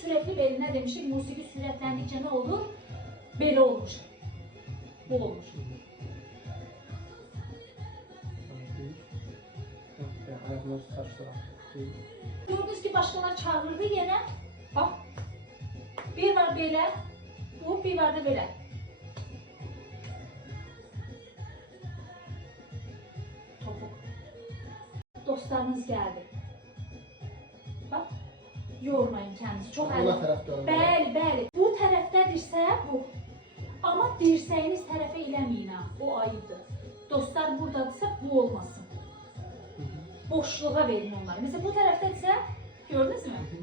sürekli beline demiştik. Musiki süretlendikçe ne olur? Beli olmuş. Bu olmuş. Gördünüz ki başkalar çağırırdı yine. Bak. Bir var böyle. Bu bir var da böyle. Topuk. Dostlarınız geldi. Yormayın kendinizi. Çok Ona əla. tərəf dönün. Bəli, bəli. Bu tərəfdədirsə bu. Amma dirsəyiniz tərəfə eləməyin ha. O ayıbdır. Dostlar buradadırsa bu olmasın. Boşluğa verin onları. Mesela bu tərəfdədirsə, gördünüz mü? Hı hı.